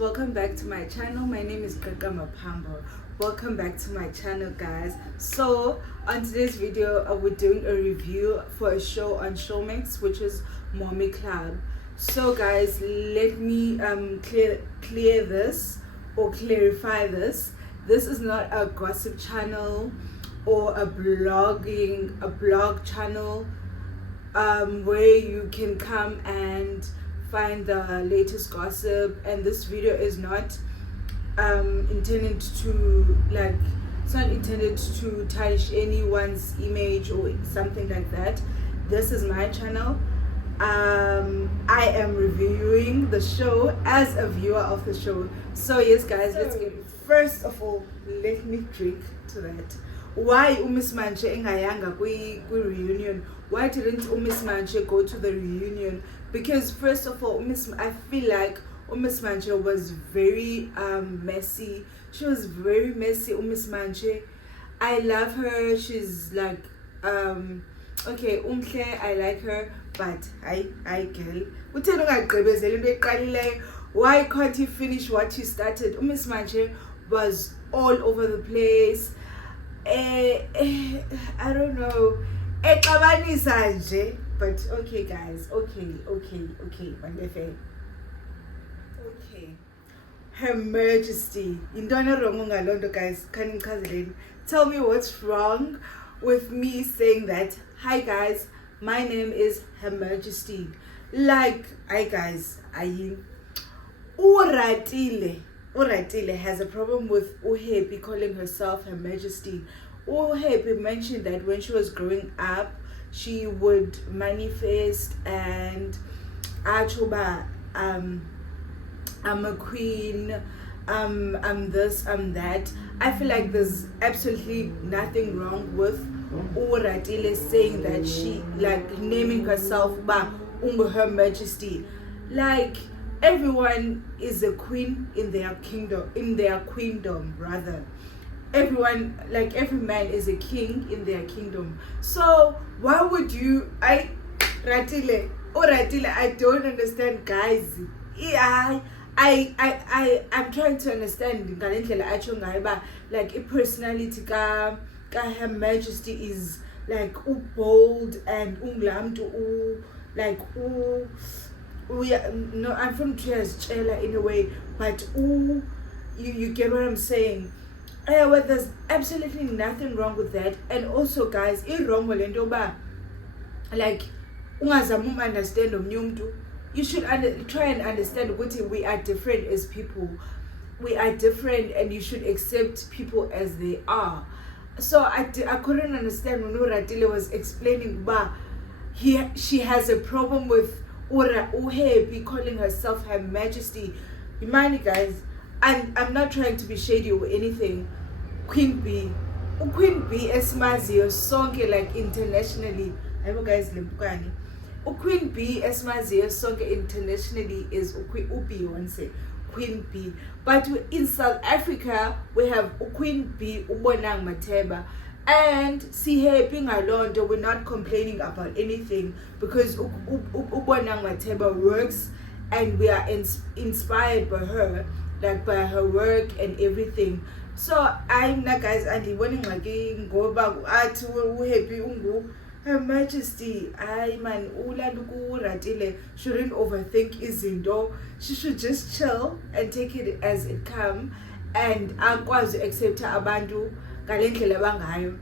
welcome back to my channel. My name is Gaga Mapambo. Welcome back to my channel, guys. So on today's video we're doing a review for a show on Showmax, which is Mommy Club. So guys, let me clear this or clarify this. This is not a gossip channel or a blog channel where you can come and find the latest gossip, and this video is not intended to it's not intended to tarnish anyone's image or something like that. This is my channel. I am reviewing the show as a viewer of the show. So yes guys, let's get it. First of all, let me drink to that. Why Miss Manche ingayanga kwi reunion? Why didn't Miss Manche go to the reunion? Because first of all, I feel like Miss Manche was very messy. She was very messy. Miss Manche, I love her. She's like okay, I like her, but I girl. Why can't he finish what he started? Miss Manche was all over the place. I don't know. But okay guys, okay. Her Majesty. Guys, tell me what's wrong with me saying that. Hi guys, my name is Her Majesty. Like, hi guys, Uratile has a problem with Uhepi calling herself Her Majesty. Uhepi mentioned that when she was growing up, she would manifest and Achoba, I'm a queen, I'm this, I'm that. I feel like there's absolutely nothing wrong with Uratile saying that she, like, naming herself Her Majesty. Like, everyone is a queen in their queendom rather. Everyone, like every man is a king in their kingdom. So why would you Ratile, I don't understand, guys. I'm trying to understand like a personality ka Her Majesty is like bold and like no, I'm from Chela in a way, but you get what I'm saying. Well, there's absolutely nothing wrong with that. And also guys, like understand you should try and understand what we are different as people. We are different and you should accept people as they are. So I couldn't understand when Uratile was explaining she has a problem with Uhepi calling herself Her Majesty. Remind guys, I'm not trying to be shady or anything. Queen B esimaziyo sonke, like internationally. I know guys limpukani. Queen B esimaziyo sonke internationally is Beyonce, Queen B. But in South Africa we have Queen B, Ubonang Matheba. And see her being alone, we're not complaining about anything because Ubonang Matheba works and we are inspired by her, like by her work and everything. So I'm not guys and go back at happy Her Majesty. Shouldn't overthink izinto. She should just chill and take it as it come and akwazi accept abantu ngalendlela bangayo.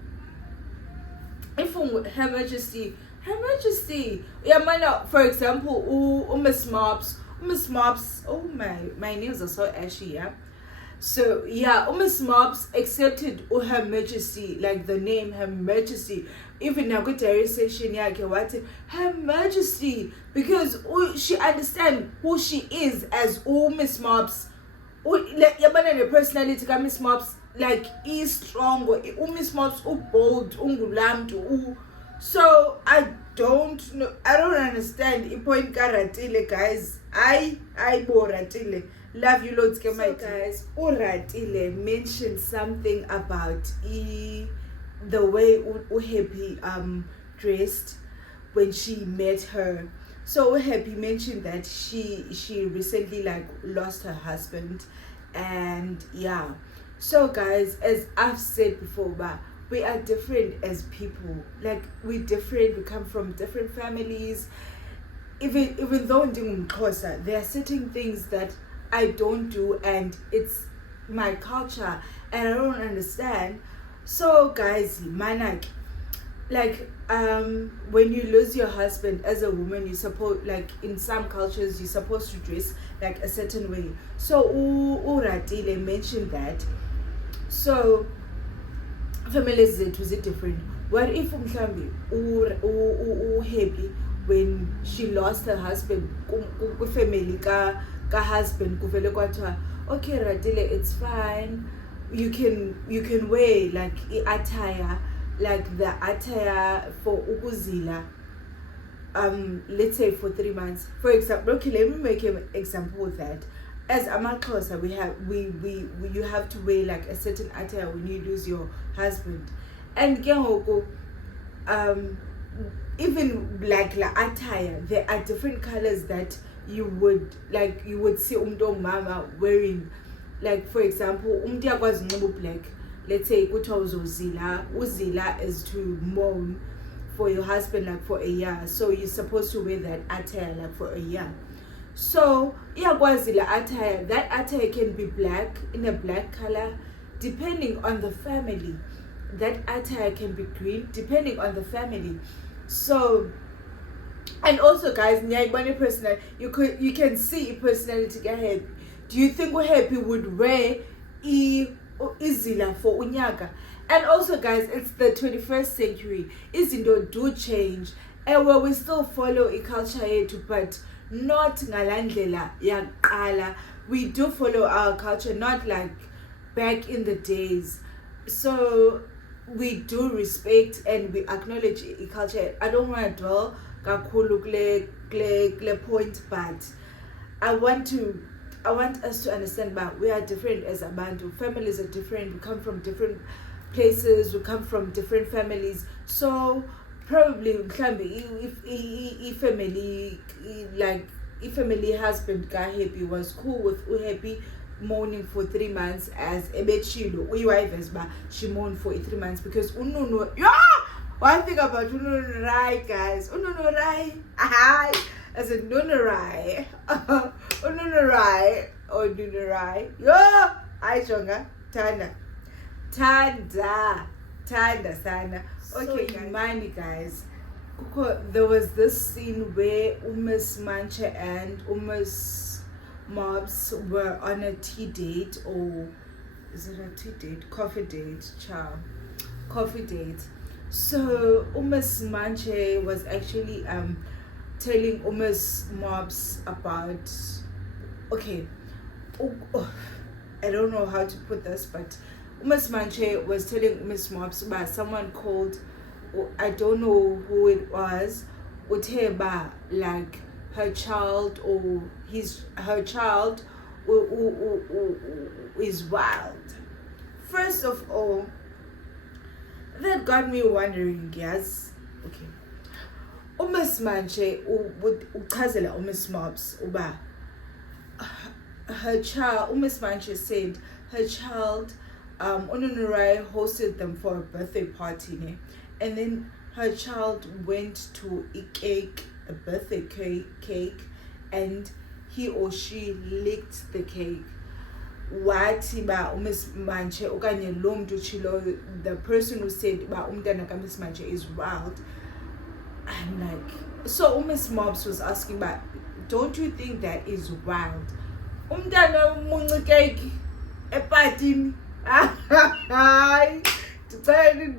If Her Majesty, for example, Miss Mops, oh my nails are so ashy, yeah. So yeah, Miss Mops accepted Her Majesty, like the name Her Majesty. Even now good session what Her Majesty, because she understand who she is as Miss Mops. Like the personality of Miss Mops, like is strong, Miss Mops bold, so I don't know, I don't understand point Karatile, guys. I Boratile. Love you loads, my guys. Uratile mentioned something about the way Uhepi dressed when she met her. So Happy mentioned that she recently like lost her husband, and yeah. So guys, as I've said before, but we are different as people. Like we're different. We come from different families. Even though ndingumXhosa, there are certain things that I don't do, and it's my culture, and I don't understand. So guys, manak, like when you lose your husband as a woman, you suppose, like in some cultures you're supposed to dress like a certain way. So Uratile mentioned that. So families zethu is different. What if mhlambi Happy, when she lost her husband, family ka husband kuvele kwathiwa, okay Radile, it's fine, you can wear like attire, like the attire for ukuzila, let's say for 3 months, for example. Okay, let me make an example of that. As amaXhosa, we you have to wear like a certain attire when you lose your husband. And even like the attire, there are different colors that you would see mama wearing. Like for example, was black. Let's say uzila is to mourn for your husband like for a year. So you're supposed to wear that attire like for a year. So iyakwazi attire, that attire can be black, in a black color, depending on the family. That attire can be green, depending on the family. So, and also guys, personal, you can see personality Happy. Do you think Happy would wear izila for unyaka? And also guys, it's the 21st century. Izinto do change, and well, we still follow a culture yethu, but not ngalandlela yaqala. We do follow our culture, not like back in the days. So we do respect and we acknowledge a culture. I don't want to dwell kakhulu kule point, but I want us to understand that we are different as abantu. Families are different. We come from different places. We come from different families. So probably if family husband ka Happy was cool with Happy mourning for 3 months, as ebechilo uyiwivers ba she mourned for 3 months, because uNunu, one thing about uNunu Rai, guys, uNunu Rai, as a Nunu Rai, uNunu Rai or Nunu Rai, jonga tanda sana. Okay, so, guys, there was this scene where Miss Mancha and Miss Mobs were on a tea date, or is it a tea date? Coffee date, coffee date. So Miss Mancha was actually telling Miss Mobs about, okay, I don't know how to put this, but Miss Mancha was telling Miss Mobs about someone called, I don't know who it was, Uteba, like her child or her child is wild. First of all, that got me wondering, yes. Okay. Miss Mancha uchazela Miss Mobs uba her child, Miss Mancha said her child, uNunu Rai hosted them for a birthday party, and then her child went to a birthday cake, and he or she licked the cake. Wathi ba Miss Mancha okanye lo mntu chilo, the person who said ba umntana ka Miss Mancha is wild. I'm like, so Miss Mobs was asking, but don't you think that is wild? Umntana munci cake epatini.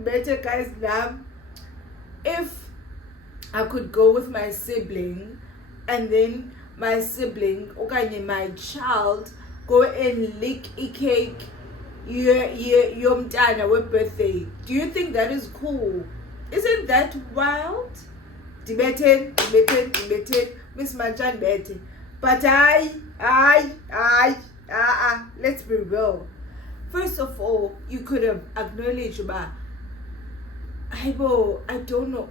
Better guys now. If I could go with my sibling, and then my sibling, okanye my child, go and lick a cake yomntana with birthday, do you think that is cool? Isn't that wild? Debate, Miss Manchan bete. But let's be real. First of all, you could have acknowledged, I don't know.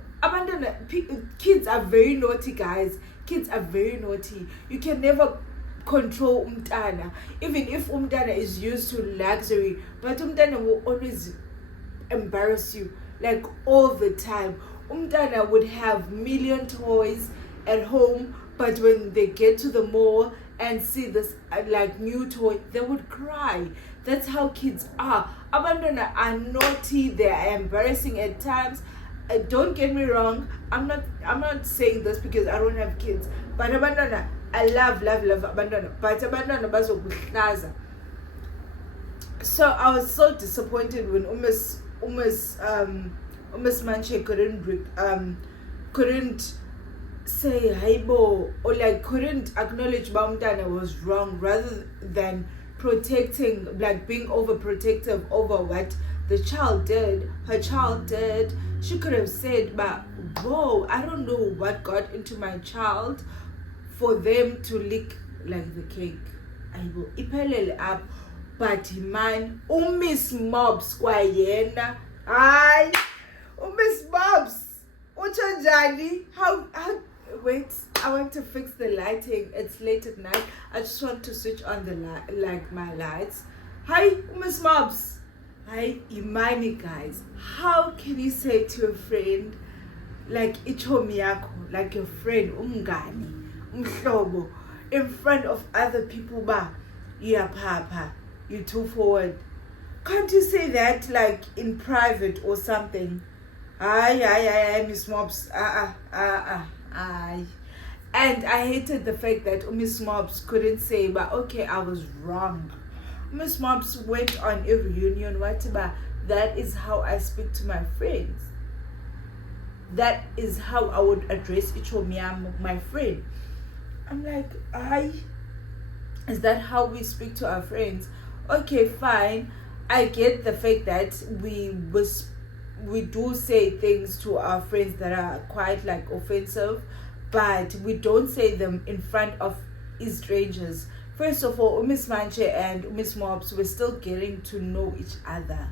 Kids are very naughty, guys. Kids are very naughty. You can never control umntana. Even if umntana is used to luxury, but umntana will always embarrass you, like all the time. Umntana would have million toys at home, but when they get to the mall and see this like new toy, they would cry. That's how kids are. Abantwana are naughty. They are embarrassing at times. Don't get me wrong. I'm not saying this because I don't have kids. But abantwana, I love abantwana. But abantwana bazokuhlaza. So I was so disappointed when Umis Manche couldn't say haibo, or like couldn't acknowledge Bamtana was wrong, rather than protecting, like being overprotective over what the child did, her child did. She could have said, but whoa, I don't know what got into my child for them to lick like the cake. Aibo iphelele up. But man, Miss Mobs kwayena. Hi, Miss Mobs. Uchanjani. How wait, I want to fix the lighting. It's late at night. I just want to switch on the my lights. Hi, Miss Mobs. Hi, Imani, guys. How can you say to a friend like ichomi yako, like your friend umngani, umhlobo, in front of other people, ba, yeah, papa, you too forward? Can't you say that like in private or something? Aye, Miss Mobs. Aye. And I hated the fact that Miss Mobs couldn't say, but okay, I was wrong. Miss Mobs went on a reunion, whatever. That is how I speak to my friends. That is how I would address Ichomiyam, my friend. I'm like, is that how we speak to our friends? Okay, fine. I get the fact that we do say things to our friends that are quite like offensive, but we don't say them in front of strangers. First of all, Miss Manche and Miss Mobs were still getting to know each other.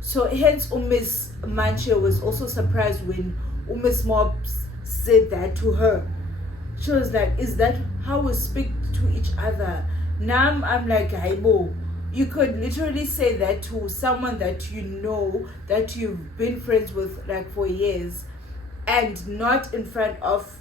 So hence Miss Manche was also surprised when Miss Mobs said that to her. She was like, is that how we speak to each other? Now I'm like, Haibo. You could literally say that to someone that you know, that you've been friends with like for years, and not in front of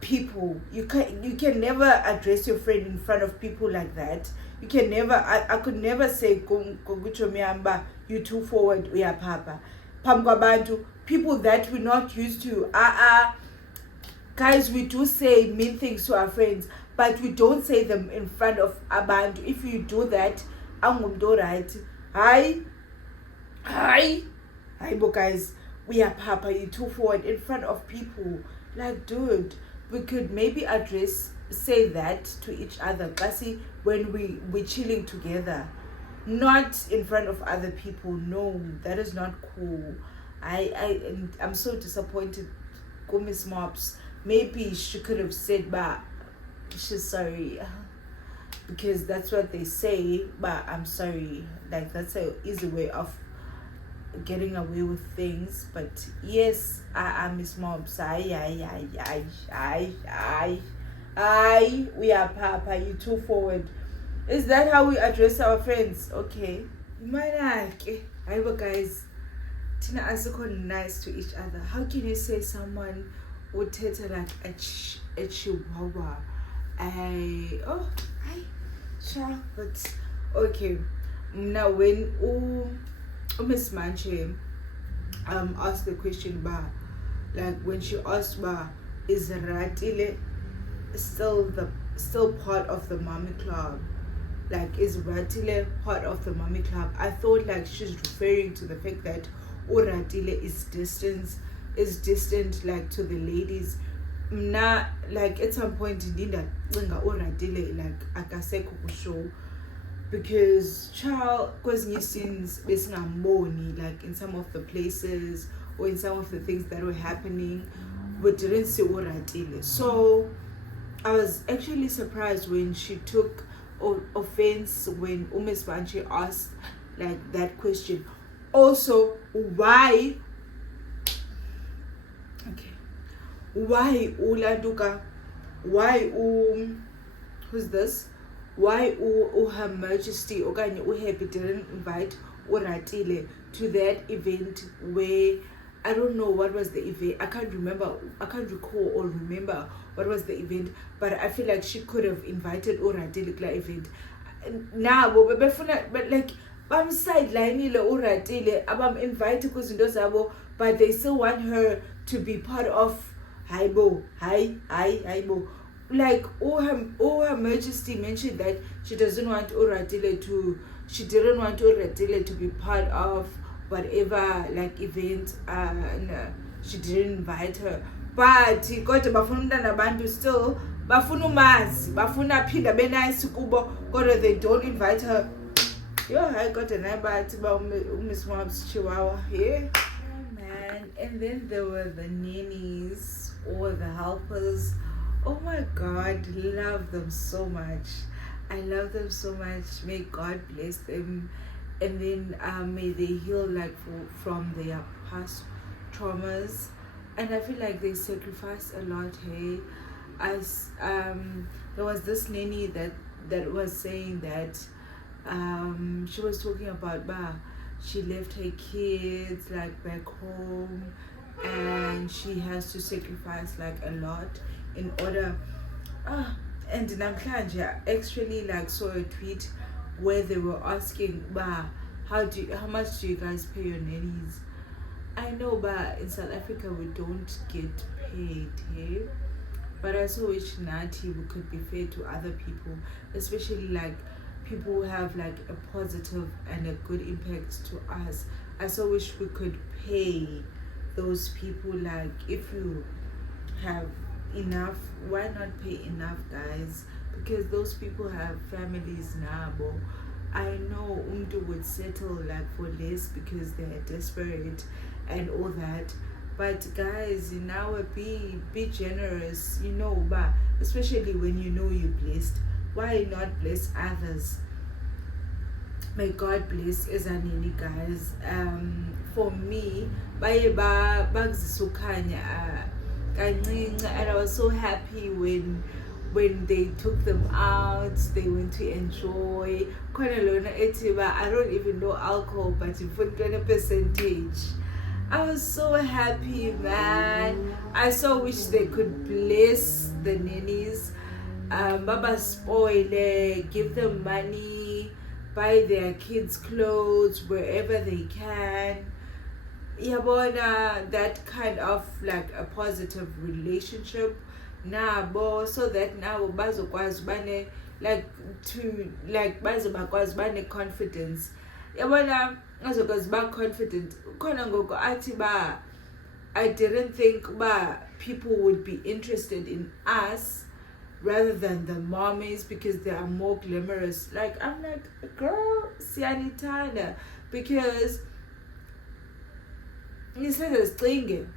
people. You can never address your friend in front of people like that. You can never. I could never say you too forward, we are papa. Pamkwabantu, people that we're not used to. Guys, we do say mean things to our friends, but we don't say them in front of abantu. If you do that, angumdo right. Hi, but guys, we are papa, you too forward in front of people. Like, dude, we could maybe say that to each other, classy, when we're chilling together, not in front of other people. No, that is not cool. I'm so disappointed. Go Miss Mobs. Maybe she could have said, but she's sorry, because that's what they say, but I'm sorry. Like, that's an easy way of getting away with things. But yes, I Miss Mobs. We are papa, you too forward. Is that how we address our friends? Okay. But guys, Tina Asiko nice to each other. How can you say someone would take like a chihuahua? But okay. Now when Miss Manche asked the question, like when she asked, is Ratile still part of the mommy club? Like, is Ratile part of the mommy club? I thought like she's referring to the fact that Ratile is distant like to the ladies. Like at some point Linda Ratile like akaseko kusho, because child causing scenes basing on money, like in some of the places or in some of the things that were happening, we didn't see Ratile. So I was actually surprised when she took offense when Miss Manche asked like that question. Also, why why ulanduka, why who's this, why Her Majesty okanye uHappy didn't invite uRatile to that event where I don't know what was the event. I can't recall or remember what was the event, but I feel like she could have invited uRatile to that event. Nabo bebefuna, but like bam sideline uRatile abam invite kuzinto zabo, but they still want her to be part of Haibo. Like Her Majesty mentioned that she didn't want uRatile to be part of whatever like event, and she didn't invite her. But kodwa bafuna umntana abantu still bafuna umazi, bafuna phinda benice kubo, kodwa they don't invite her. Yo, I got an about Miss Mob's Chihuahua here. Man, and then there were the nannies or the helpers. Oh my God, love them so much. I love them so much. May God bless them, and then may they heal like from their past traumas. And I feel like they sacrifice a lot. Hey, as there was this nanny that was saying that she was talking about she left her kids like back home, and she has to sacrifice like a lot in order. And namhlanje I actually like saw a tweet where they were asking how much do you guys pay your nannies? I know but in South Africa we don't get paid, hey? But I so wish Nati we could be fair to other people, especially like people who have like a positive and a good impact to us. I so wish we could pay those people. Like if you have enough, why not pay enough, guys? Because those people have families now. I know umdu would settle like for less because they're desperate and all that. But guys, now be generous, but especially when you know you're blessed. Why not bless others? May God bless Ezanini, guys. For me, and I was so happy when they took them out, they went to enjoy. I don't even know alcohol, but in 20%. I was so happy, man. I so wish they could bless the nannies. Baba spoil, give them money, buy their kids clothes wherever they can. That kind of like a positive relationship nabo, so that now bazokwazi bane like to like bazobakwazi bane confidence. Bazokwazi ba confident. Khona ngoko athi I didn't think people would be interested in us rather than the mommies because they are more glamorous. Like I'm like, girl, siyanithanda, because nisezicingile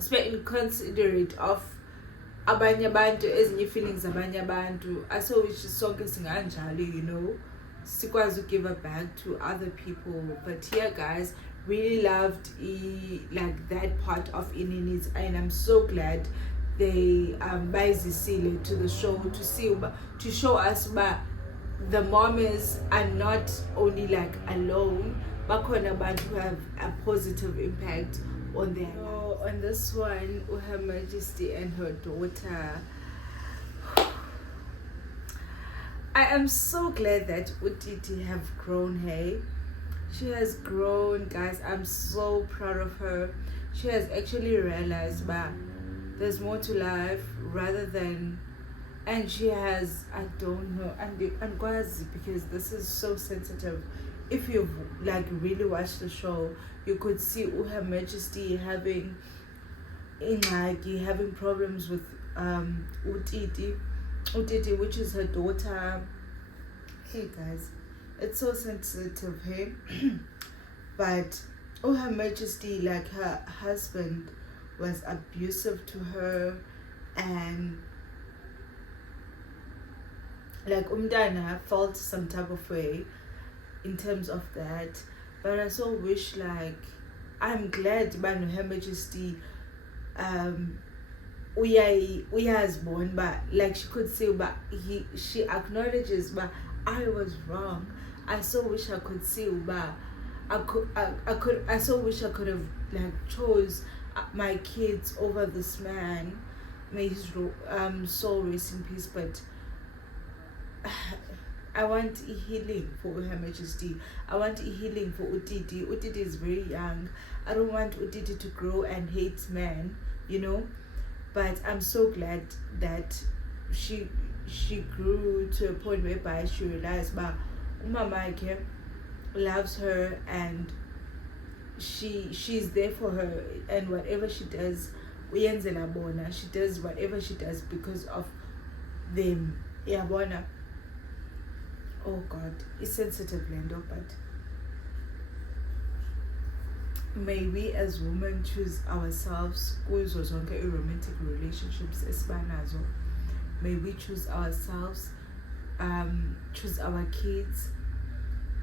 sibe inconsiderate of abanye abantu, ezinye feelings abanye abantu. So which sonke singanjalo, sikwazi to give it back to other people. But here, guys, really loved like that part of Inini's, and I'm so glad they bayizisile to the show to show us the moms are not only like alone, but abantu who have a positive impact on their lives. On this one, Her Majesty and her daughter, I am so glad that Utiti have grown. Hey, she has grown, guys. I'm so proud of her. She has actually realized there's more to life rather than, and she has, I don't know, and because this is so sensitive. If you've like really watched the show, you could see Her Majesty having problems with Utiti, which is her daughter. Hey guys, it's so sensitive, hey? But Her Majesty, like her husband was abusive to her, and like umntana felt some type of way in terms of that. But I so wish, like, I'm glad Her Majesty uyazibona ba, like she could see ba, she acknowledges ba, I was wrong. I so wish I could see ba, I so wish I could have like chose my kids over this man. May his soul rest in peace. But I want healing for Her Majesty. I want healing for Utiti. Utiti is very young. I don't want Utiti to grow and hate men, you know. But I'm so glad that she grew to a point whereby she realized that Mama loves her and she's there for her, and whatever she does, she does whatever she does because of them. Yabona. Oh God, it's sensitive, Lendo, but may we as women choose ourselves kuzo zonke romantic relationships esibanazo. May we choose ourselves, choose our kids,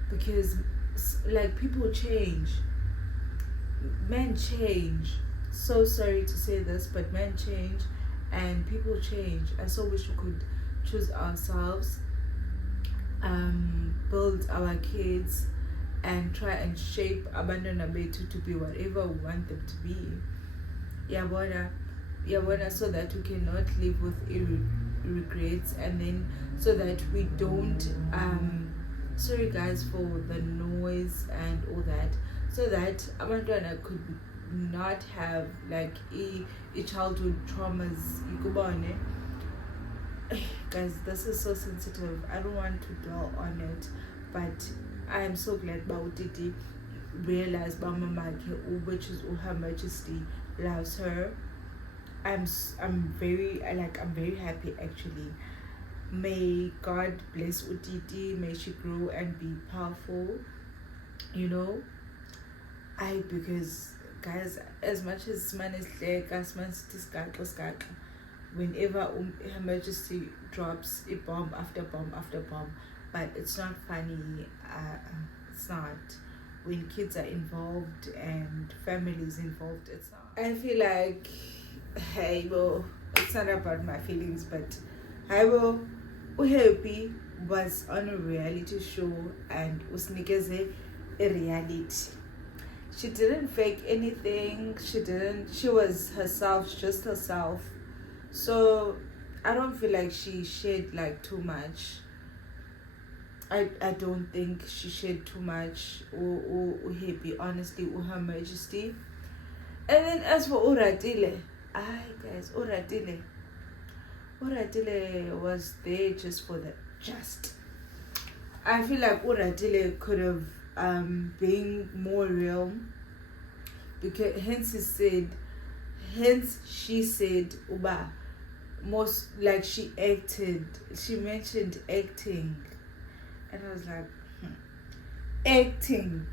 because like people change, men change. So sorry to say this, but men change and people change. I so wish we could choose ourselves, build our kids, and try and shape abantwana bethu to be whatever we want them to be. Yabona, so that we cannot live with regrets, and then so that we don't sorry guys for the noise and all that, so that abantwana could not have like a childhood traumas. Guys, this is so sensitive. I don't want to dwell on it, but I am so glad Bautiti realized which is Her Majesty loves her. I'm very happy actually. May God bless Utiti. May she grow and be powerful. You know, because guys, as much as man is like, as man is whenever Her Majesty drops a bomb after bomb after bomb, but it's not funny. It's not. When kids are involved and families involved, it's not. I feel like, hey, well, it's not about my feelings, but I will. Uhappy was on a reality show and usnikeze a reality. She didn't fake anything. She was herself, just herself. So I don't feel like she shared like too much. I don't think she shared too much or happy, honestly, or Her Majesty. And then as for Oratile, guys, Oratile was there just for the just. I feel like Oratile could have been more real, because hence she said Uba most like she mentioned acting, and I was like acting,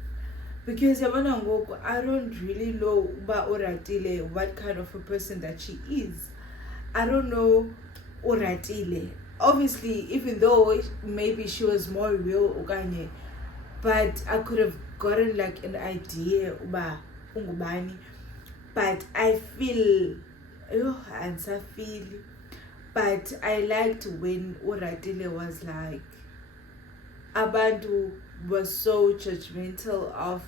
because I don't really know Uba Oratile what kind of a person that she is. I don't know Oratile. Obviously, even though maybe she was more real, but I could have gotten like an idea Uba ungubani. But I feel, but I liked when Oratile was like, abantu was so judgmental of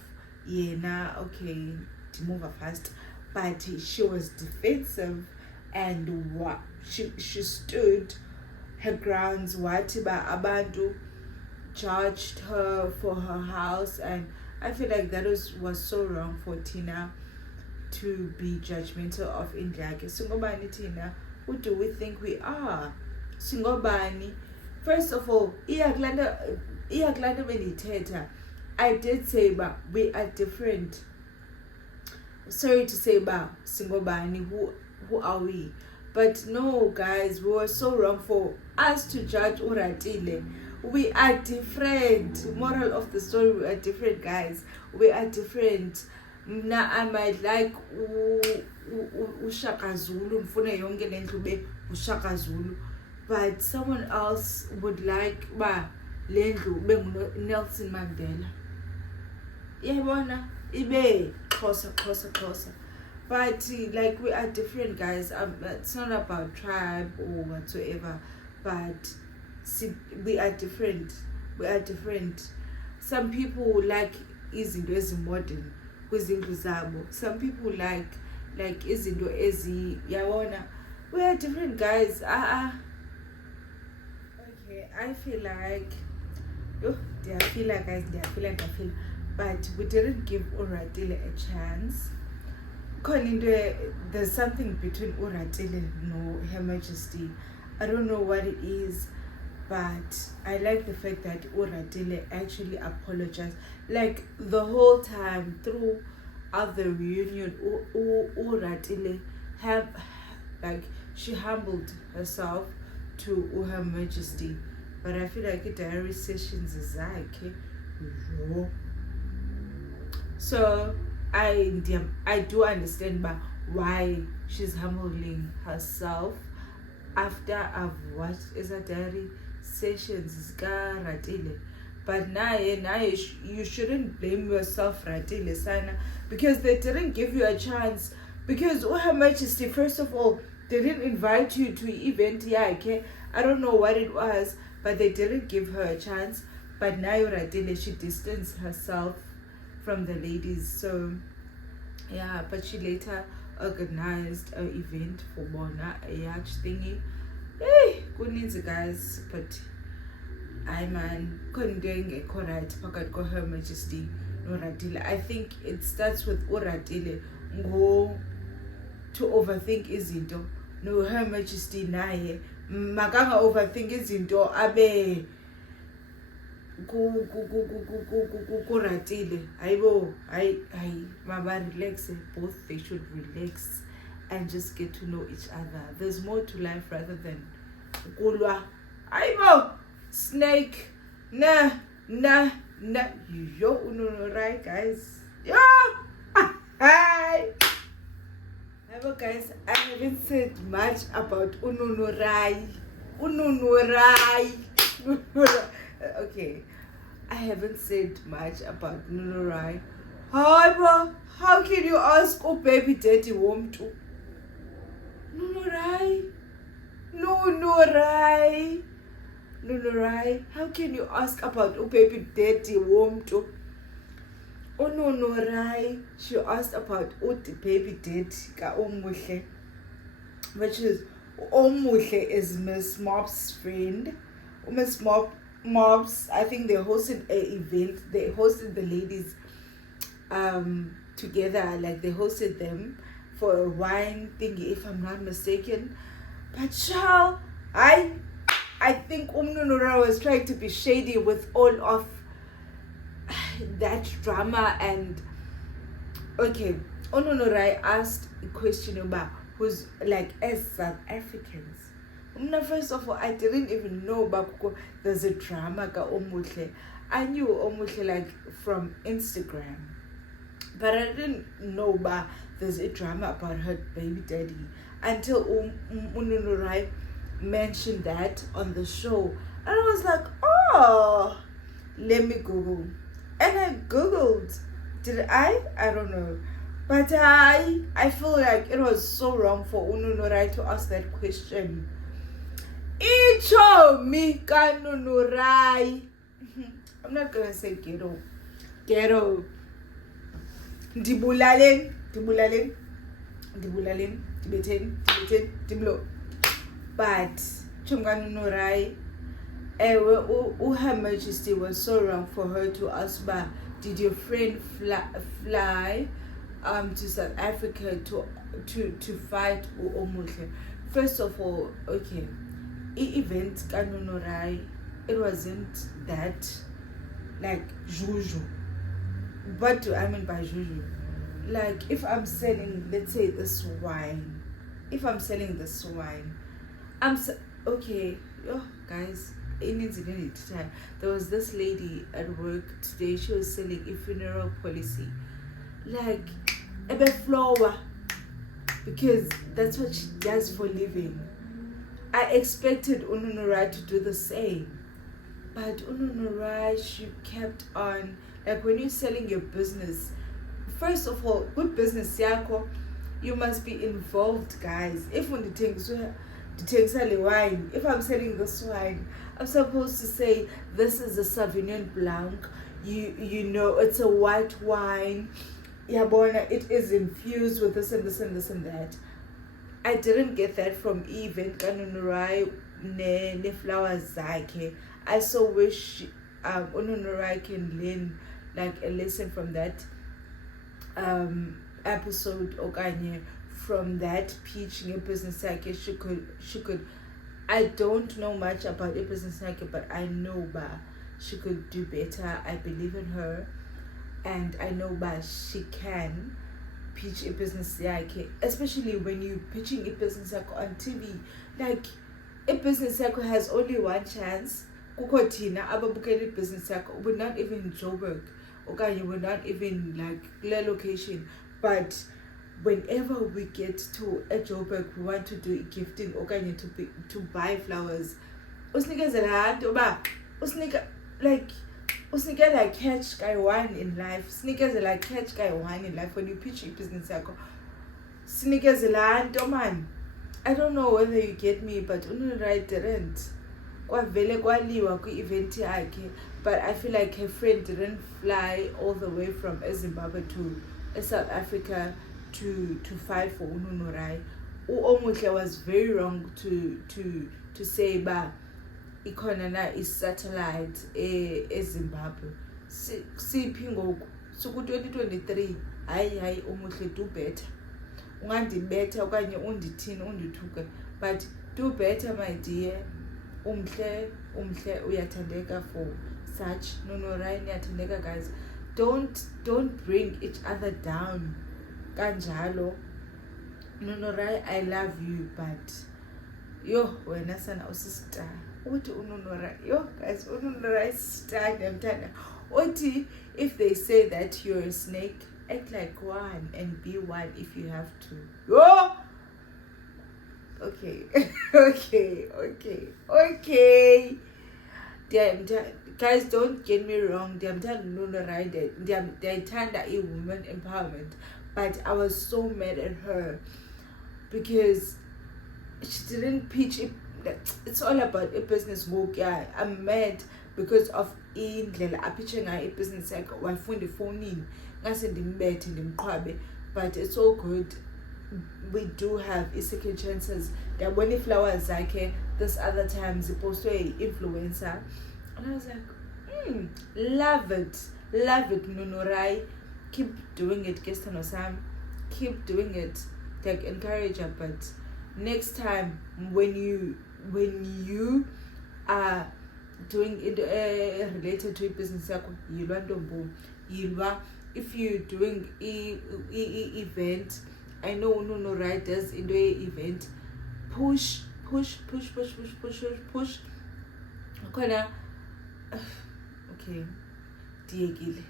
Yena, okay, to move her fast, but she was defensive and what she stood her grounds. Watiba abantu judged her for her house, and I feel like that was so wrong for Tina to be judgmental of Indlake. Singobani Tina, who do we think we are? Singobani. First of all, iyaklanda benithetha, I did say we are different. Sorry to say Singobani, who are we? But no guys, we were so wrong for us to judge Oratile. We are different. Moral of the story, we are different, guys. We are different. Now I might like uShaka Zulu, mfuna yonke lendlu be uShaka Zulu, but someone else would like lendlu be Nelson Mandela. Yabona ibe Xhosa. But like we are different, guys. It's not about tribe or whatsoever, but see, we are different. We are different. Some people like izinto ezimodern kwizindlu zabo. Some people like izinto ezi yabona. We are different, guys. Okay, I feel like guys, but we didn't give Oratile a chance. There's something between Oratile and Her Majesty. I don't know what it is, but I like the fact that Oratile actually apologized. Like the whole time throughout the reunion, Oratile she humbled herself to Her Majesty. But I feel like diary sessions is like so I do understand why she's humbling herself after I've watched Eza diary sessions but now you shouldn't blame yourself Ratile sana, because they didn't give you a chance, because Her Majesty, first of all, they didn't invite you to event. I don't know what it was, but they didn't give her a chance. But now Ratile, she distanced herself from the ladies. So yeah, but she later organized an event for Bona, a yacht thingy. Hey, good news, guys. But couldn't doing a correct pocket go Her Majesty no Ratile. I think it starts with Oratile go to overthink izinto. No, Her Majesty naye makanga overthink izinto abe kuratile. Hayibo, hayi maba relax. Both they should relax and just get to know each other. There's more to life rather than kulwa. Hayibo, snake. Nah. Yo, no, right, guys. Yo. Hi. Hello, guys. I haven't said much about Ununurai. Okay, I haven't said much about Nunurai. However, how can you ask baby daddy wom to? Nunurai, how can you ask about baby daddy wom to? Nunurai, she asked about the baby daddy ka Omuhle, which is Omuhle is Miss Mob's friend. Miss Mobs, I think they hosted an event. They hosted the ladies together, like they hosted them for a wine thingy, if I'm not mistaken. But child, I think Nunura was trying to be shady with all of that drama. And okay, Onunurai asked a question about who's like as South Africans. First of all, I didn't even know about there's a drama ka Omuhle. I knew Omuhle like from Instagram, but I didn't know about there's a drama about her baby daddy until Ununurai mentioned that on the show, and I was like, oh, let me Google, and I Googled. Did I don't know, but I feel like it was so wrong for Ununurai to ask that question. Icho mi kanunurai. I'm not gonna say ghetto. Dibulalen. Diblo. But chunganunurai. Her Majesty was so wrong for her to ask ba, did your friend fly to South Africa to fight Omuhle? First of all, okay, event Kanunurai, it wasn't that like juju. What do I mean by juju? Like if I'm selling, let's say this wine, okay, guys, it needs time. There was this lady at work today. She was selling a funeral policy, like a flower, because that's what she does for living. I expected Ununurai to do the same, but Ununurai, she kept on, like when you're selling your business, first of all, good business yako, you must be involved, guys. If when the wine, if I'm selling this wine, I'm supposed to say this is a Sauvignon Blanc. You know it's a white wine. Yabona, it is infused with this and this and this and that. I didn't get that from even Kanunurai ne flowers zakhe. I so wish Ununurai can learn like a lesson from that episode okanye from that pitch in business cycle. She could I don't know much about a business cycle, but I know she could do better. I believe in her, and I know she can pitch a business cycle, especially when you pitching a business cycle on TV. Like a business cycle has only one chance. Kukotina ababukeli business cycle. We're not even in Joburg. Okay, we're not even like clear location, but whenever we get to a Joburg, we want to do gifting. Okay, to buy flowers. Usnika like catch guy one in life. Sneakers like catch guy one in life when you pitch your business cycle. Sneakers man. I don't know whether you get me, but Ununurai didn't. But I feel like her friend didn't fly all the way from Zimbabwe to South Africa to fight for Ununurai. Omuhle was very wrong to say ikhona is satellite Zimbabwe. Siphi ngoku so ku 2023 hayi Omuhle do better. Ungandi better okanye undithini undithuke, but do better my dear. Umhle uyathandeka for such. Nunurai niyathandeka, guys. Don't bring each other down kanjalo. Nunurai, I love you, but yo wena sana usistar. Uthi Ununurai, yo guys, Ununurai star ndiyamthanda. Uthi if they say that you're a snake, act like one and be one if you have to. Yo. Okay. Guys, don't get me wrong. Ndiyayithanda a woman empowerment, but I was so mad at her because she didn't pitch it. It's all about a business book. Yeah, I'm mad because of indlela pitching a business like wafunda phone in but it's all good. We do have second chances. There are many flowers like this other time supposed to be influencer, and I was like, love it, Nunurai, keep doing it, Kirsten Sam, keep doing it, like encourage her. But next time when you are doing it related to a business cycle, if you're doing event. I know Ununurai does in the event. Push. Okay. Diegile.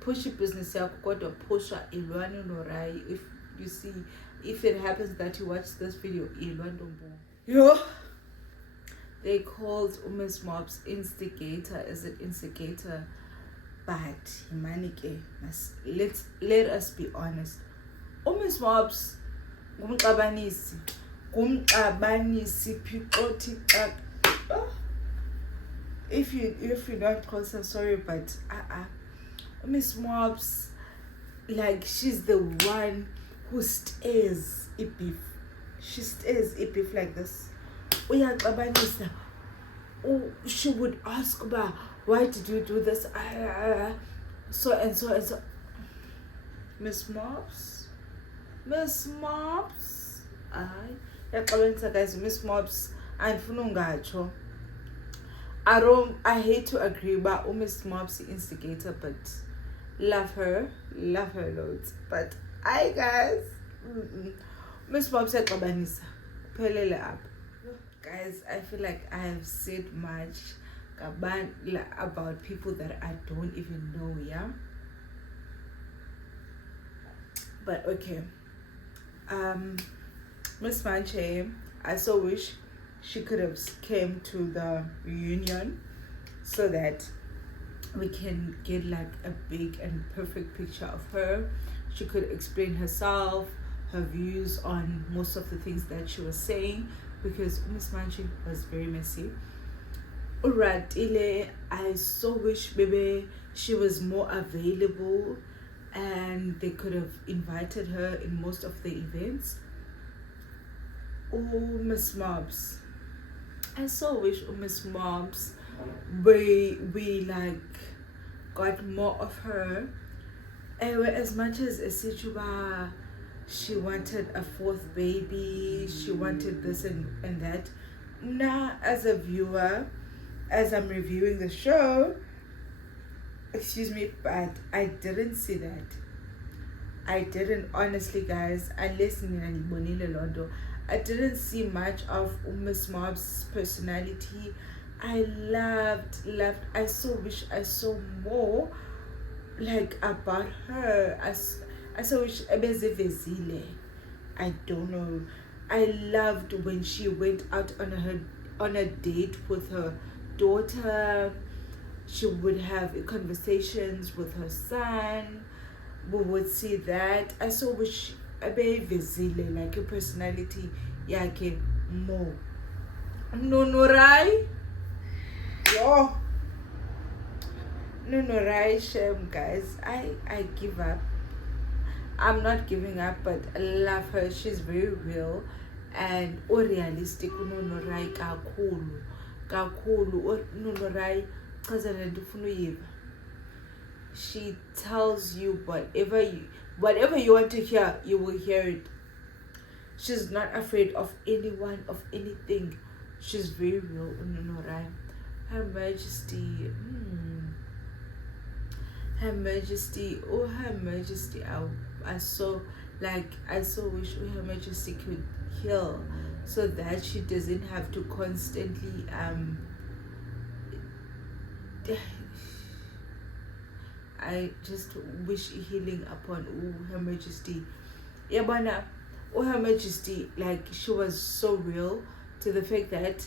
Push your business yakho kodwa pusha ilwa Nunurai. If you see, if it happens that you watch this video, ilwa ntombo. Yo. They called Miss Mobs instigator. Is it instigator? But Himanike, let us be honest. Miss Mobs ngumxabanisi phikothi if you're not close, I'm sorry, but Miss Mobs, like, she's the one who stays a beef. She stays a beef like this. Uyaxabanisa. She would ask about why did you do this? So and so and so. Miss Mobs. Yaxabanisa, guys. Miss Mobs andifuna ungatsho. I hate to agree about Miss Mobs instigator, but love her loads. But guys, Miss Mobs yaxabanisa. Pelele up. Guys, I feel like I have said much about people that I don't even know, yeah? But okay. Miss Manche, I so wish she could have came to the reunion so that we can get like a big and perfect picture of her. She could explain herself, her views on most of the things that she was saying, because Miss Manchi was very messy. Uratile, I so wish maybe she was more available and they could have invited her in most of the events. Oh, Miss Mobs, I so wish Miss Mobs we like got more of her. As much as Esichuba, she wanted a fourth baby, she wanted this and that. Now, as a viewer, as I'm reviewing the show, excuse me, but I didn't see that. I didn't, honestly, guys, unless Bonile Londo, I didn't see much of Miss Mob's personality. I loved, I so wish I saw more like about her. I so wish Ebezevezile. I don't know. I loved when she went out on a date with her daughter. She would have conversations with her son. We would see that. I so wish Ebevezile, like her personality yake more. No right? Oh. No right, shame, guys. I give up. I'm not giving up, but I love her. She's very real and realistic. No right, kakulu. No right. She tells you whatever you want to hear, you will hear it. She's not afraid of anyone, of anything. She's very real. No right. Her Majesty. Her Majesty, oh Her Majesty, I so wish Her Majesty could heal so that she doesn't have to constantly I just wish healing upon Her Majesty. Yabana, Her Majesty, like she was so real to the fact that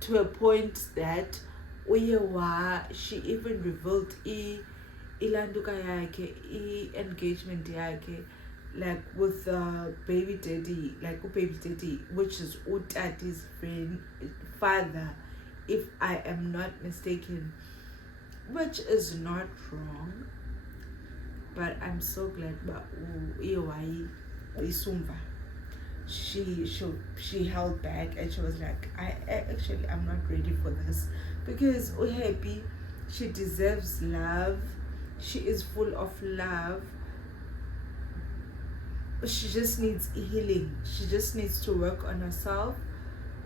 to a point that she even revealed ilanduka yake engagement yake, like with baby daddy, which is Utati's father, if I am not mistaken, which is not wrong, but I'm so glad about Isumva. She held back and she was like, I'm not ready for this, because happy, she deserves love. She is full of love. She just needs healing. She just needs to work on herself.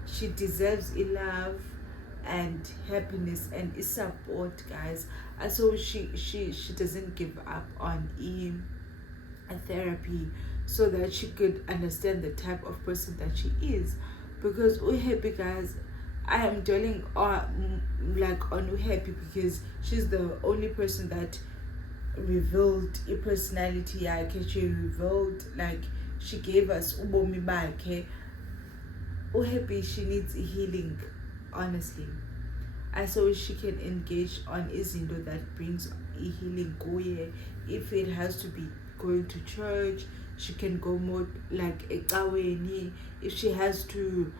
She deserves love and happiness and support, guys. And so she doesn't give up on therapy, so that she could understand the type of person that she is. Because happy, guys, I am dwelling on Uhappy because she's the only person that revealed a personality. She revealed, she gave us ubomi bakhe. Uhappy, she needs healing, honestly. And so she can engage on izinto that brings healing kuye. If it has to be going to church, she can go more like ecaweni. If she has to,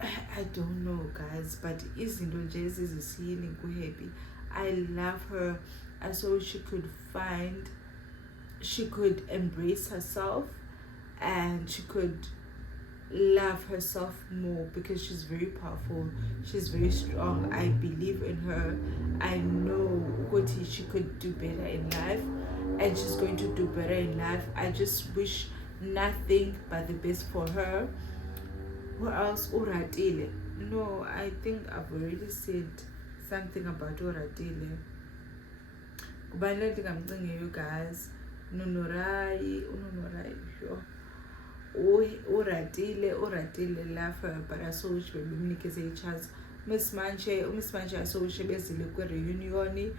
I don't know, guys, but izinto nje is healing kuhappy. I love her. And so she could embrace herself, and she could love herself more, because she's very powerful, she's very strong. I believe in her. I know Ukoti, she could do better in life, and she's going to do better in life. I just wish nothing but the best for her. Who else? Uratile. No, I think I've already said something about Uratile. You guys, Nunurai, sure. Uratile, love her, but I saw which baby Nikeze a chance. Miss Manche, I saw which basically reunion.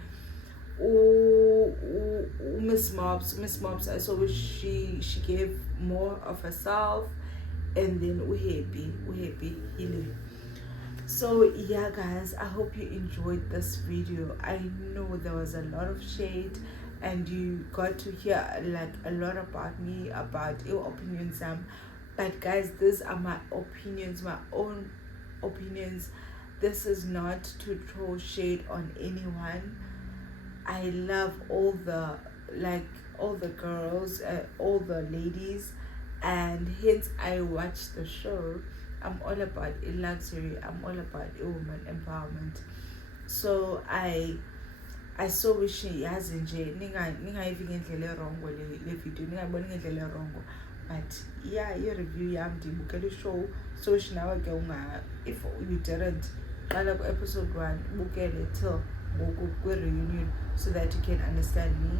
Miss Mobs, I saw which she gave more of herself, and then we happy healing. So yeah, guys, I hope you enjoyed this video. I know there was a lot of shade, and you got to hear like a lot about me, about your opinions. But guys, these are my opinions, my own opinions. This is not to throw shade on anyone. I love all the girls, all the ladies, and hence I watch the show. I'm all about a luxury. I'm all about a woman empowerment. So I so wish yazi nje ningayivi ngendlela erongo le video, ningayiboni ngendlela erongo. But yeah, i-review yam ndibukela ishow. So nawe ke if you didn't qala ku-episode 1 bukele till ngoku kwi-reunion, so that you can understand me